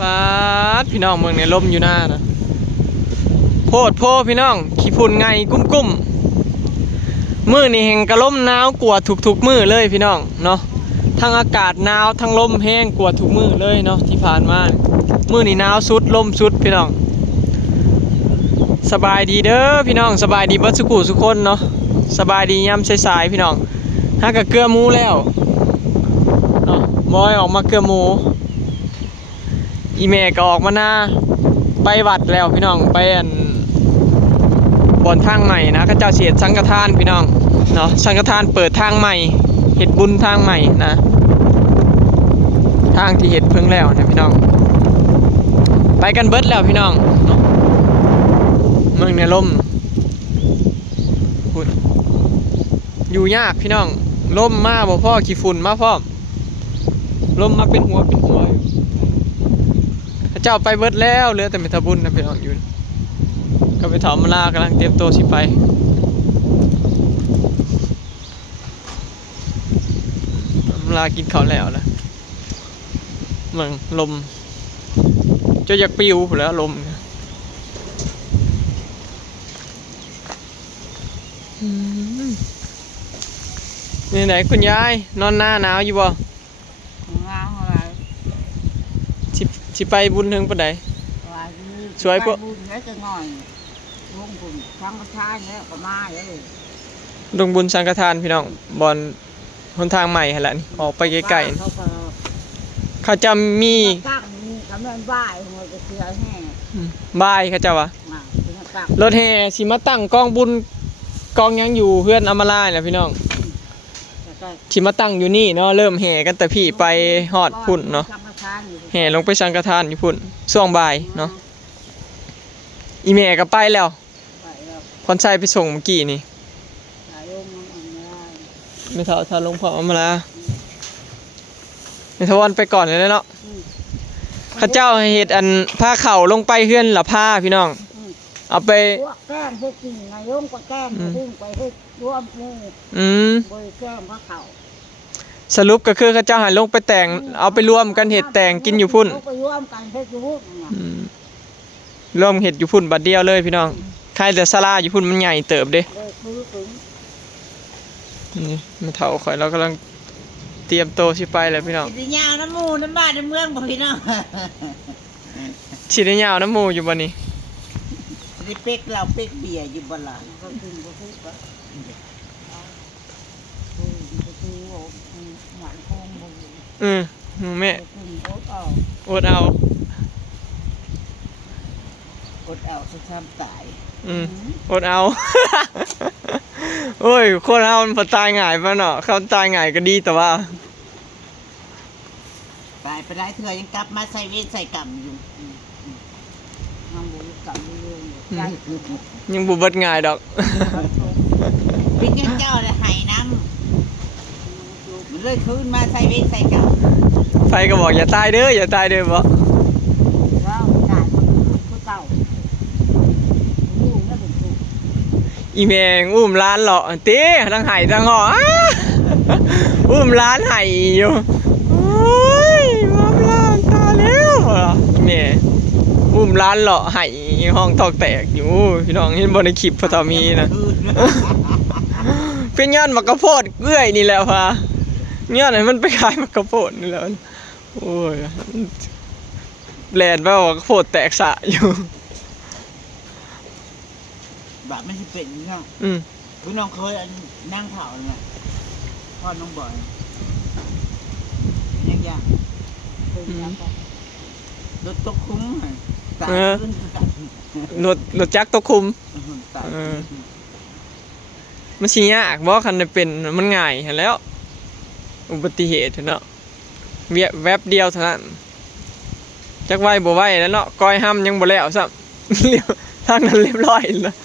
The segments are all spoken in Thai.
ปาดพี่น้องเมืองในลมอยู่หน้านะโพดโพพี่น้องขี้ฝุ่นไงกุ้มมือนี่แห่งกระลมหนาวกว่าทุกมือเลยพี่น้องเนาะทั้งอากาศหนาวทั้งลมแห้งกว่าทุกมือเลยเนาะที่ผ่านมามือนี่หนาวสุดลมสุดพี่น้องสบายดีเด้อพี่น้องสบายดีบัดสุขุสุคนเนาะสบายดียามสายๆพี่น้องถ้ากับเกลือหมูแล้วเนาะบอยออกมาเกลือหมูอีเมก็ออกมาหน้าไปวัดแล้วพี่น้องไปบอนทางใหม่นะก็เจ้าเสียดสังฆทานพี่น้องเนาะสังฆทานเปิดทางใหม่เฮ็ดบุญทางใหม่นะทางที่เฮ็ดเพิ่งแล้วนะพี่น้องไปกันเบิดแล้วพี่น้องเนาะเมืองในลมอยู่ยากพี่น้องลมมาบ่พ่อขี้ฝุ่นมาพ่อลมมาเป็นหัวเจ้าไปเบิดแล้วเหลือแต่เมทาบุญนะพี่น้องอยู่ก็ไปถามมาลากำลังเตรียมตัวสิไปมาลากินข้าวแล้วนะเมืองลมจะอยากปิวแล้วลมนี่ไหนคุณยายนอนหน้าหนาวอยู่บ่สิไปบุญถึงปานใดสวยพวกบุญแล้วจะหน่อยลงบุญทั้งประชาเนี่ยก็มาเลยลงบุญสังฆทานพี่น้องบอนหนทางใหม่หั่นแหละนี่ออกไปไกลๆเขาจะมีตั้งมีกำลังบ่ายหัวจะเสียแห้บ่ายเขาจะวะรถแห่สิมาตั้งกองบุญกองยังอยู่เพื่อนอำมาลาเนี่ยพี่น้องสิมาตั้งอยู่นี่เนาะเริ่มแห่กันแต่พี่ไปฮอดพุ่นเนาะแห่ลงไปสังฆทานอยู่พุ่นช่วงบ่ายเนาะอีแม่ก็ไปแล้วพรชัยไปส่งเมื่อกี้นี่ไม่เท่าถ้าลงพอมาละไม่ทวันไปก่อนเลยเนาะข้าเจ้าให้เห็ดอันผ้าเข่าลงไปเฮือนละผ้าพี่น้องเอาไปแก้มให้กินนายงก็แก้มพุ่งไปให้ร่วมมือบริแก้มผ้าเข่าสรุปก็คือข้าเจ้าให้ลงไปแต่งเอาไปรวมกันเห็ดแต่งกินอยู่พุ่นไปรวมกันเฮ็ดอยู่พุ่นรวมเห็ดอยู่พุ่นบัดเดียวเลยพี่น้องใครแต่ศาลาอยู่พุ่นมันใหญ่เติบเด้นี่มาเท่าข่อยเรากำลังเตรียมโตสิไปแล้วพี่น้องสิยาวน้ำมูน้ำบ้านน้ำเมืองบ่พี่น้องสิได้ยาวน้ำมูอยู่บ่นี่สิเป๊กเราเป๊กเบียร์อยู่บ่ล่ะก็ขึ้นบ่ฮู้ปะแม่อดเอาจะทำตายอดเอาโอ้ยคนเรามันตายง่ายป่ะเนาะเขาตายง่ายก็ดีแต่ว่าตายไปได้เธอยังกลับมาใส่เวรใส่กรรมอยู่น้องบุญกรรมเรื่องยังบุบง่ายดอกเป็นเจ้าเลยหายน้ำมันเลยคืนมาใส่เวรใส่กรรมไฟก็บอกอย่าตายเด้ออย่าตายเด้อบ่อีแมงอุ้มร้านหล่อเต้ทั้งไห่ทั้งห่ออุ้มร้านไห่อยู่โอ้ยมาล้านตาแล้วอีแมงอุ้มร้านหล่อไห่ห้องทอกแตกอยู่พี่น้องเห็นบนในคลิปพอตามีนะเป็นย้อนมะกระโพดเอื้อยนี่แหละพะย้อนไหนมันไปขายมะกระโพดนี่แล้วโอ้ยแลนไปว่ากระโพดแตกสะอยู่แบบไม่ใช่เป็นเนาะพี่น้องเคยนั่งเผาเลยพ่อน้องบ่อยยังรถตกคุ้มตายขึ้นรถจักรตกคุ้มมันชี้ยากบอกคันเป็นมันง่ายแล้วอุบัติเหตุเนาะแวบเดียวเท่านั้นจักไว้บ่ไว้แล้วเนาะก้อยห้ำยังบ่แล้วซ้ำทางนั้นเรียบร้อยแล้ว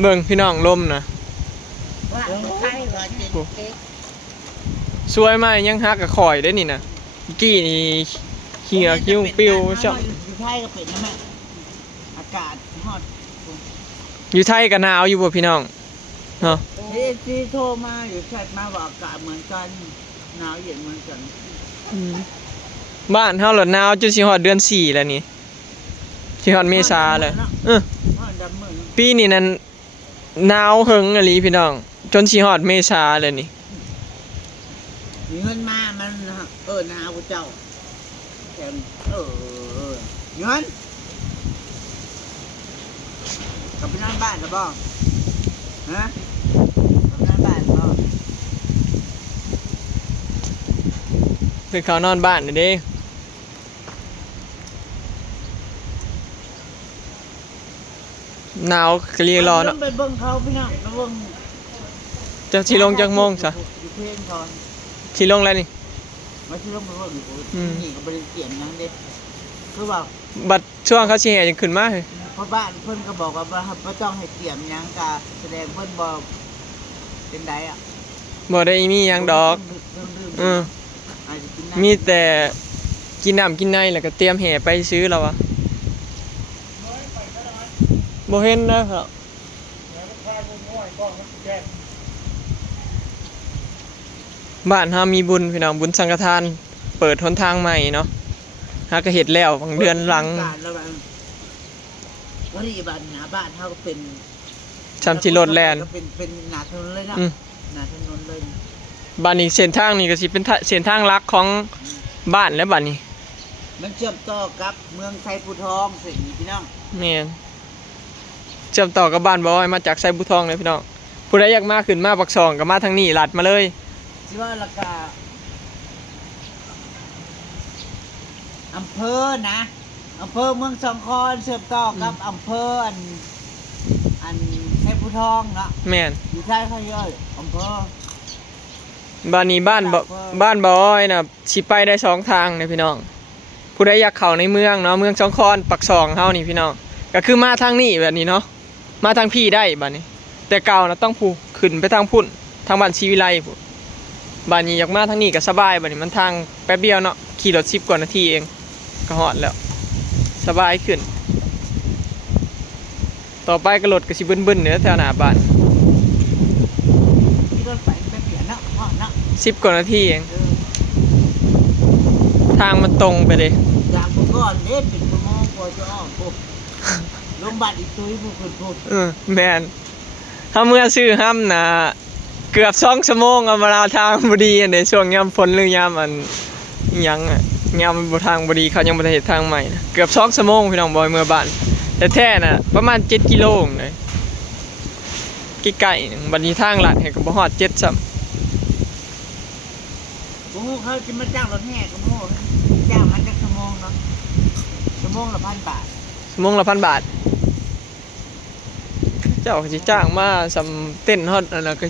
เมืองพี่น้องลมนะสวยไหมยังฮักกับข่อยได้นี่นะกี้นี่เขียวคิ้วปิ้วชอบอยู่ไทยก็เป็นนะแม่อากาศฮอตอยู่ไทยก็หนาวอยู่บ่พี่น้องเนาะที่โทรมาอยู่แชทมาบอกอากาศเหมือนกันหนาวเย็นเหมือนกัน บ้านเฮาหลดหนาวจนสิฮอดเดือน4แล้วนี่สิฮอดเมษาแล้วเออ ฮ้อนดำมื้อ ปีนี้นั้นหนาวเฮิงอีหลีพี่น้อง จนสิฮอดเมษาแล้วนี่ มีเงินมามันนาผู้เจ้าแถมเงินกลับไปนอนบ้านแล้วบ่ฮะกลับไปนอนบ้านบ่ เพิ่นเข้านอนบ้านน่ะเด้หนาวกะลีรอเนาะ ไปเบิ่งเขาพี่น้องไปเบิ่ง จะสิลงจักโมงซะ อยู่เพลงก่อน สิลงแล้วนี่ มาที่ลงไปเบิ่งอยู่ อืม นี่ก็บ่ได้เตรียมหยังเด้คือว่า บัดช่วงเขาสิแห่จังขึ้นมาเฮ้ย เพราะบ้านเพิ่นก็บอกว่าบ่ต้องให้เตรียมหยังก็แสดงเพิ่นบ่เป็นไดอ่ะ บ่ได้มีหยังดอก เอ อือ อาจจะกินน้ำ มีแต่กินน้ำกินในแล้วก็เตรียมแห่ไปซื้อแล้ววะบ่เห็นนะครับบ้านเฮามีบุญพี่น้องบุญสังฆทาน เปิดหนทางใหม่เนาะหาก็เฮ็ดแล้วบางเดือนหลัง การระหว่างวันนี้บ้านหน้าบ้านเฮาก็เป็น ชำสิรถแล่น ก็เป็นหน้าถนนเลยเนาะ อืม หน้าถนนเลย บ้านนี้เส้นทางนี้ก็สิเป็นเส้นทางหลักของบ้านแล้วบ้านนี้ มันเชื่อมต่อกับเมืองไทยภูทองสิ่งนี้พี่น้อง แม่นเชื่อมต่อกับบ้านบ่อยมาจากไซบุทองเลยพี่น้องผู้ใดอยากมาขึ้นมาปักซองก็มาทางนี้ลัดมาเลย สิว่าราคาอำเภอนะอำเภอเมืองสองคอนเชื่อมต่อกับอำเภออันไทยภูทองเนาะ แม่น อยู่ท้ายเขาย่อยอำเภอ บ้านนี้บ้านบ่อยน่ะสิไปได้สองทางเลยพี่น้องผู้ใดอยากเข้าในเมืองเนาะเมืองสองคอนปักซองเฮานี่พี่น้องก็คือมาทางนี้แบบนี้เนาะมาทางพี่ได้บัดนี้ แต่เก่านะต้องผู้ขึ้นไปทางพุ่นทางบ้านชีวิไลพุ่นบ้านนี้อยากมาทางนี้ก็สบายบัดนี้มันทางแป๊บเดียวเนาะขี่รถ10กว่านาทีเองก็ฮอดแล้วสบายขึ้น ต่อไปก็รถก็สิบึ้นๆเนื้อแถวหน้าบ้าน ที่รถไฟไปเปลี่ยนเนาะพ่อเนาะ 10กว่านาทีเอง เออ ทางมันตรงไปเลย จากเมื่อก่อนเด็ดเป็นชั่วโมงกว่าจะอ้อมปุ๊บลงบัตรอีกตุ้ยผู้คนพูด แมนถ้าเมื่อซื้อห้ำนะเกือบ2 ชั่วโมงเอามาลาทางบดีอันในช่วงยามฝนหรือยามอันอิหยังอ่ะยามบทางบดีเขายังบ่ได้เฮ็ดทางใหม่นะเกือบ2 ชั่วโมงพี่น้องบอยเมื่อบ้านแต่แท้น่ะประมาณ7 กิโลเลยใกล้ๆนึงบัดนี้ทางลัดให้ก็บ่ฮอด7ซ้ำ โอ้โหเขาจะมาจ้างรถแห่ก็โม่จ้างมันจะชั่วโมงเนาะชั่วโมงละ1,000 บาท ชั่วโมงละ1,000 บาท เจ้าก็สิจ้างมาสำเต้นฮอดอันนั้นก็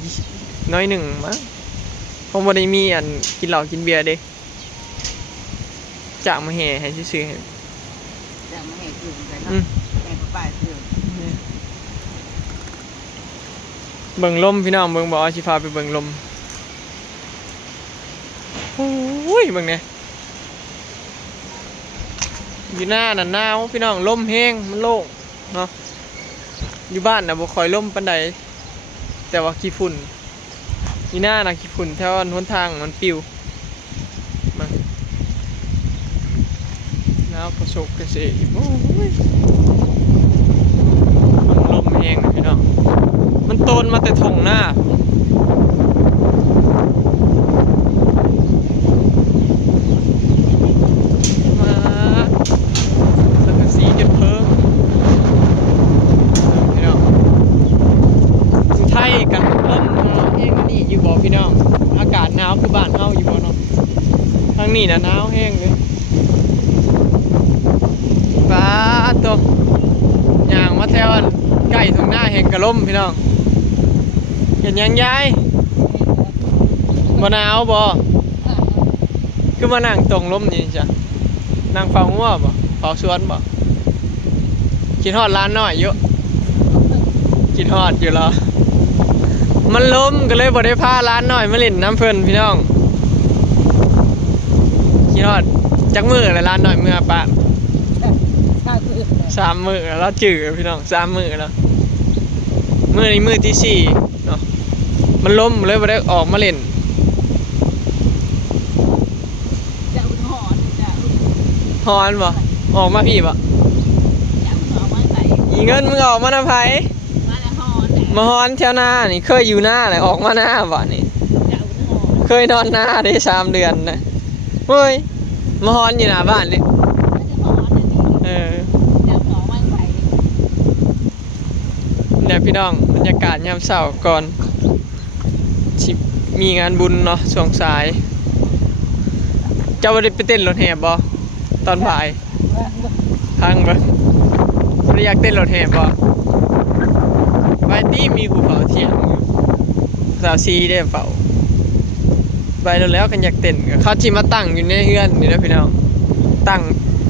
น้อยหนึ่งมั้งคงบ่ได้มีอันกินเหล้ากินเบียร์เด้จ้างมาแห่ให้ซื่อๆให้ จ้างมาแห่คือกัน อื เนาะ ม แห่ป้ายคือ เบิ่งลมพี่น้องเบิ่งบ่สิพาไปเบิ่งลมโอ้ยเบิ่งแหน่อยู่หน้าน่ะหนาวพี่น้องลมแห้งมันโล่งเนาะอยู่บ้านน่ะบ่ค่อยลมปานใดแต่ว่าขี้ฝุ่นอยู่หน้าน่ะขี้ฝุ่นแถวหนทางมันปิวมาหนาวประสบกระเสโอ้ยมันลมแห้งนะพี่น้องมันโตนมาแต่ทงหน้ามาสังกะสีจนเพิ่มพี่น้องอยู่ไทยกันลมหนาวแห้งนี่อยู่บ่พี่น้องอากาศหนาวคือบ้านเฮาอยู่บ่เนาะทางนี้น่ะหนาวแห้งเลยป้าตัวย่างมาแถวอันใกล้ทางหน้าแห่งกระล่มพี่น้องเห็นยังยายบ่หนาวบ่คือมานั่งตรงลมนี่จ้ะนั่งเฝ้างัวบ่เฝ้าสวนบ่กินฮอดร้านน้อยอยู่กินฮอดอยู่เหรอมันลมก็เลยบ่ได้พาร้านน้อยมาเล่นน้ำเพิ่นพี่น้องกินฮอดจักมื้อละร้านน้อยมื้อปะ3 มื้อแล้วจื้อพี่น้อง3 มื้อแล้วมื้อนี้มื้อที่4เนาะมันลมเลยบ่ได้ออกมาเล่น จะอุ่นหอนจะอุ่น ฮอนบ่ออกมาพี่บ่ จับหัวไม้ไป อีเงินมึงออกมานำไผ มาแล้วหอนเนี่ย มาฮอนแถวหน้านี่เคยอยู่หน้าเลยออกมาหน้าบ่นี่ จับหัวหอน เคยนอนหน้าได้3 เดือนนะเฮ้ยมาฮอนอยู่หน้าบ้านนี่ มันจะหอนเนี่ยนี่ เออ จับหัวไม้ไป เนี่ยพี่น้องบรรยากาศยามเช้าก่อนสิมีงานบุญเนาะช่วงสาย เจ้าบ่ได้ไปเต้นรถแห่บ่ตอนบ่ายพังบ่บ่อยากเต้นรถแห่บ่ไปตีมีผู้เฝ้าเที่ยงอยู่สาวซีได้เฝ้าไปแล้วกันอยากเต้นก็เขาสิมาตั้งอยู่ในเฮือนนี่นะพี่น้องตั้ง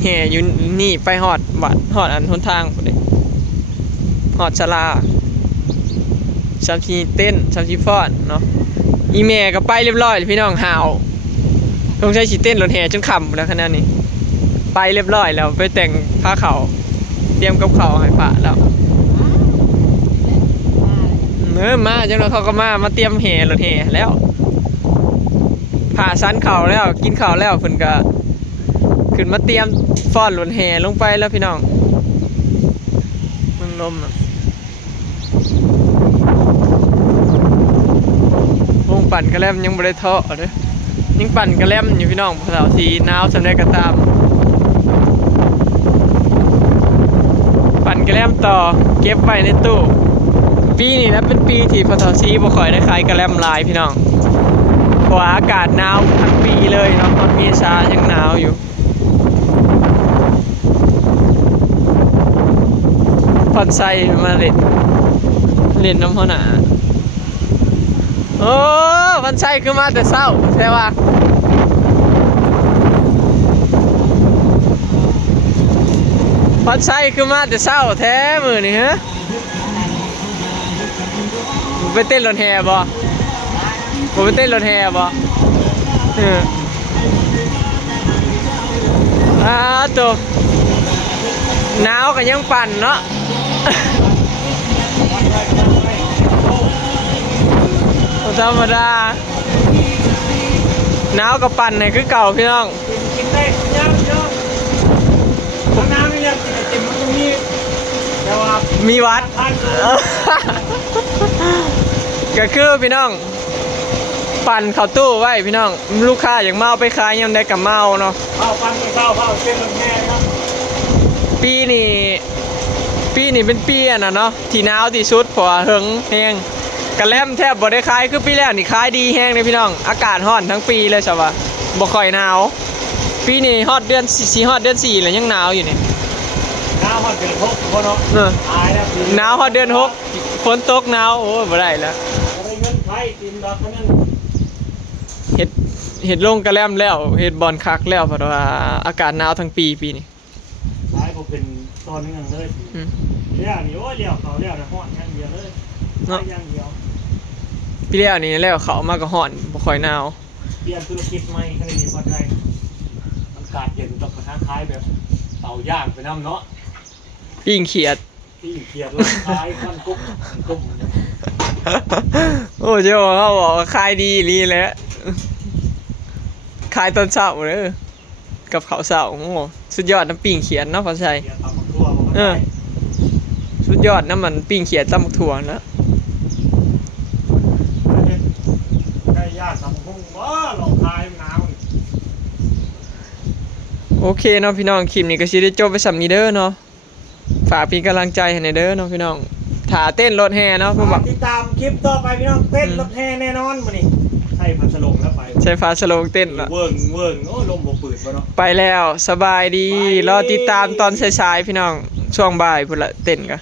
แห่อยู่นี่ไปฮอดวัดฮอดอันหนทางพุ่นเด้ฮอดศาลาสามชีเต้นสามชีฟ้อนเนาะอีแม่ก็ไปเรียบร้อยเลยพี่น้องหาวต้องใช้สิเต้นรถแห่จนค่ำแล้วขนาดนี้ไปเรียบร้อยแล้วไปแต่งผ้าขาวเตรียมกับข้าวให้พระแล้วมาจังแล้วเขาก็มาเตรียมแห่รถแห่แล้วผ่าสันเข่าแล้วกินข้าวแล้วเพิ่นก็ขึ้นมาเตรียมฟ้อนรถแห่ลงไปแล้วพี่น้องมันลมอะวงปั่นกระแลมยังบ่ได้เทาะเด้อยังปั่นกระแลมอยู่พี่น้องภาษาสีหนาวสำได้ก็ตามปั่นกระแลมต่อเก็บไว้ในตู้ปีนี้นะเป็นปีที่ภาษาสีบ่ค่อยได้ขายกระแลมหลายพี่น้องเพราะว่าอากาศหนาวทั้งปีเลยเนาะตอนเมษายังหนาวอยู่ผ่อนไส้มาเล่นน้ำหัวหน้าโอ้ผ่อนไส้คือมาแต่เช้าใช่ป่ะผ่อนไส้คือมาแต่เช้าแท้มื้อนี่ฮะไปเต้นรถแห่บ่ไปเต้นรถแห่บ่ตัวหนาวก็ยังปั่นเนาะธรรมดาหนาวกับปั่นเนี่ยคือเก่าพี่น้องกินได้ยังน้ำนี่ยังกินมันตรงนี้แต่ว่ามีวัดก็คือพี่น้องปั่นเข้าตู้ไว้พี่น้องลูกค้าอย่างเมาไปขายยังได้กับเมาเนาะเอาปั่นไปเข้าเส้นรถแห่เนาะปีนี้เป็นปีอ่ะนะเนาะที่หนาวที่สุดเพราะว่าเฮิงแห้งกระแลมแทบบ่ได้ขายคือปีแรกนี่ขายดีแห้งเลยพี่น้องอากาศร้อนทั้งปีเลยใช่ป่ะบ่ค่อยหนาวปีนี้ฮอดเดือน4ฮอดเดือน4แล้วยังหนาวอยู่นี่หนาวฮอดเดือน6บ่เนาะตายแล้วหนาวฮอดเดือน6ฝนตกหนาวโอ้บ่ได้แล้วได้เงินไผกินดอกนั้นเฮ็ดลงกระแลมแล้วเฮ็ดบอลคักแล้วเพราะว่าอากาศหนาวทั้งปีนี้ท้ายผมเป็นตอนนึงเลยเลี้ยวนี่โอ้ยเลี้ยวเขาเลี้ยวนะฮอดอย่างเดียวเลยอย่างเดียว ปีแล้วนี่แล้วเขามาก็ฮ้อนบ่ค่อยหนาว เปลี่ยนธุรกิจใหม่ก็เลยมีพอใจมันกาดเย็นตกกระทะคล้ายแบบเตาย่างไปน้ำเนาะ ปิ้งเขียด ที่เขียดลงคล้ายขั้นกุ้ม โอ้เจ้าเขาบอกว่าขายดีลีแหล้วขายตอนเช้าเด้อกับข้าวเช้าโอ้สุดยอดน้ำปิ้งเขียดเนาะพ่อชัย เขียดตำทั่วมันได้ สุดยอดน้ำมันปิ้งเขียดตำบักถั่วนะ ได้ยากสำคุ้งว่าหลอกคายหนาว โอเคเนาะพี่น้องคลิปนี้ก็สิได้จบไปสำนี้เด้อเนาะฝากเป็นกำลังใจให้ในเด้อเนาะพี่น้องถ้าเต้นรถแห่เนาะผมบอก ติดตามคลิปต่อไปพี่น้องเต้นรถแห่แน่นอนมื้อนี้ใช่พันสลงแล้วไป ใช้ฟ้าสโลงเต้นละ เวิร์งโอ้ลมบ่ปืดบ่เนาะ ไปแล้วสบายดีรอติดตามตอนสายๆพี่น้องช่วงบ่ายพุ่นละเต้นกัน